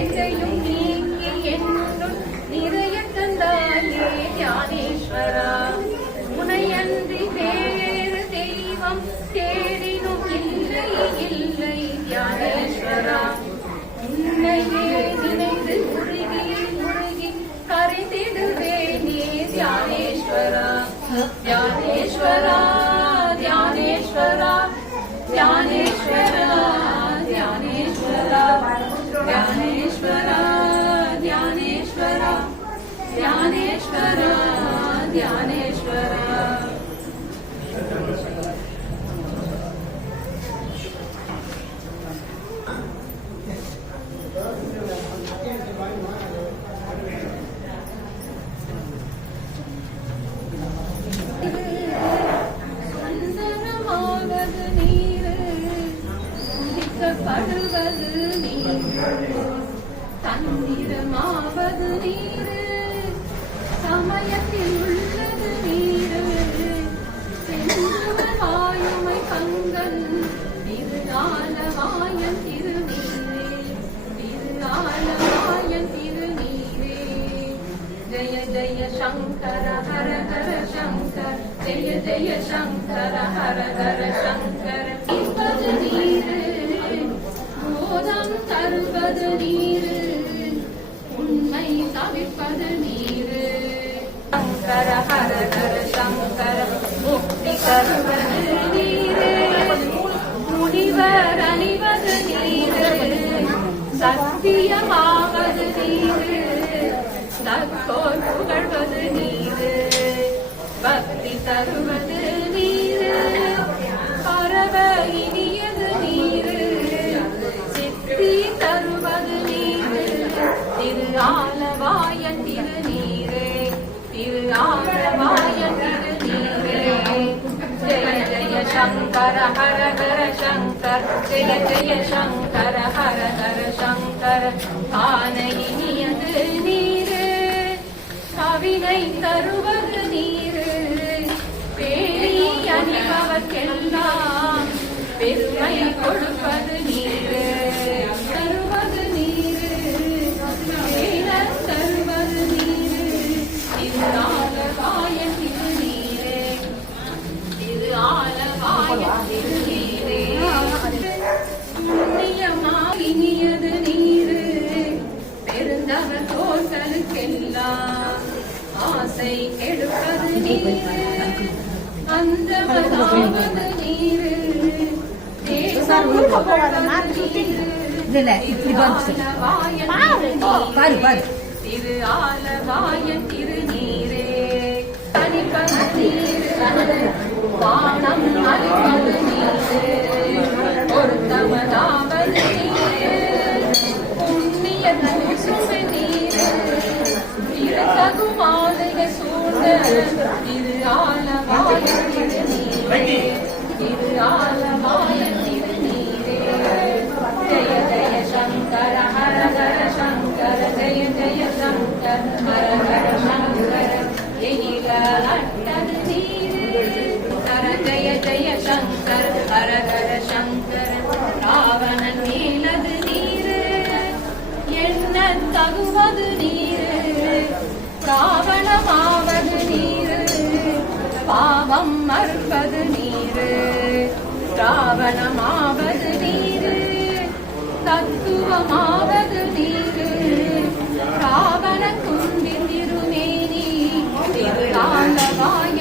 நிறைந்தையும் நீங்கி என்னுள் நிறைய தந்தாயே ஞானேஸ்வரா. உனையன்றி வேறு தெய்வம் தேடினும் இல்லை இல்லை ஞானேஸ்வரா. உன்னையே நினைந்து முழுகி முழுகி கரைந்திடுவேனே ஞானேஸ்வரா. ஞானேஸ்வரா ஞானேஸ்வரா ஞானேஸ்வரா ஞானேஸ்வரா ஞானேஸ்வரா ஞானேஸ்வரா ஞானேஸ்வரா ஞானேஸ்வரா. சுந்தரமாவது நீரு குடிக்கப்படுவது நீரு தந்திரமாவது நீரு சமயத்தில் உள்ளது நீரு வாயுமை பங்கன் திருநாளவாயன் திருநீரே திருநாளவாயன் திருநீரே. ஜய ஜய சங்கர ஹர ஹர சங்கர ஜய ஜய சங்கர ஹர ஹர சங்கர. இப்பது நீரு போதம் தருவது நீரு உண்மை தவிர்ப்பது நீரு. சங்கர ஹர ஹர சங்கர முக்தி தருவது நீரு முனிவர் அணிவது நீரு சத்தியமாவது நீரு தற்கோர் புகழ்வது நீரு பக்தி தருவது நீரு பரவ இனியது நீரு சித்தி தருவது நீரு திரு ஆலவாயன் திருநீரே திரு ஆலவாயன் திருநீரே. ஜய ஜய சங்கர ஹர ஹர சங்கர ஜய ஜய சங்கர ஹர ஹர சங்கர. ஆன இனியது நீரு கவினை தருவது நீரு பேணி அணிபவர்க்கெல்லாம் பெருமை கொடுப்பது நீரு தருவது நீரு பேண தருவது நீரு திரு ஆலவாயன் திருநீரே திரு ஆலவாயன் திருநீரே. புண்ணியமா இனியது நீரு பெருந்தவர் தோற்றலுக்கெல்லாம் ஆசை கெடுப்பது நீரு அந்தமதாவது நீரு திரு ஆலவாயன் திருநீரே. தனிப்பது நீரு வானம் அளிப்பது நீரு ஒருத்தமதாவது நீரு புண்ணிய தூசுமை நீரு தகுமாலைய சூழ்ந்த திரு ஆலவாயன் திருநீரே திரு ஆலவாயன் திருநீரே. ஜய ஜய சங்கர ஹர ஹர சங்கர ஜய ஜய சங்கர ஹர ஹர சங்கர. எயில அட்டது நீரு ஹர ஜய ஜய சங்கர ஹர ஹர சங்கர. ராவணன் நீலது நீரு என்ன தகுவது நீரு ராவணமாவது நீரு பாவம் மறுப்பது நீரு ராவணமாவது நீரு தத்துவமாவது நீரு ராவண குந்தின் திருமேனி திரு ஆலவாயன்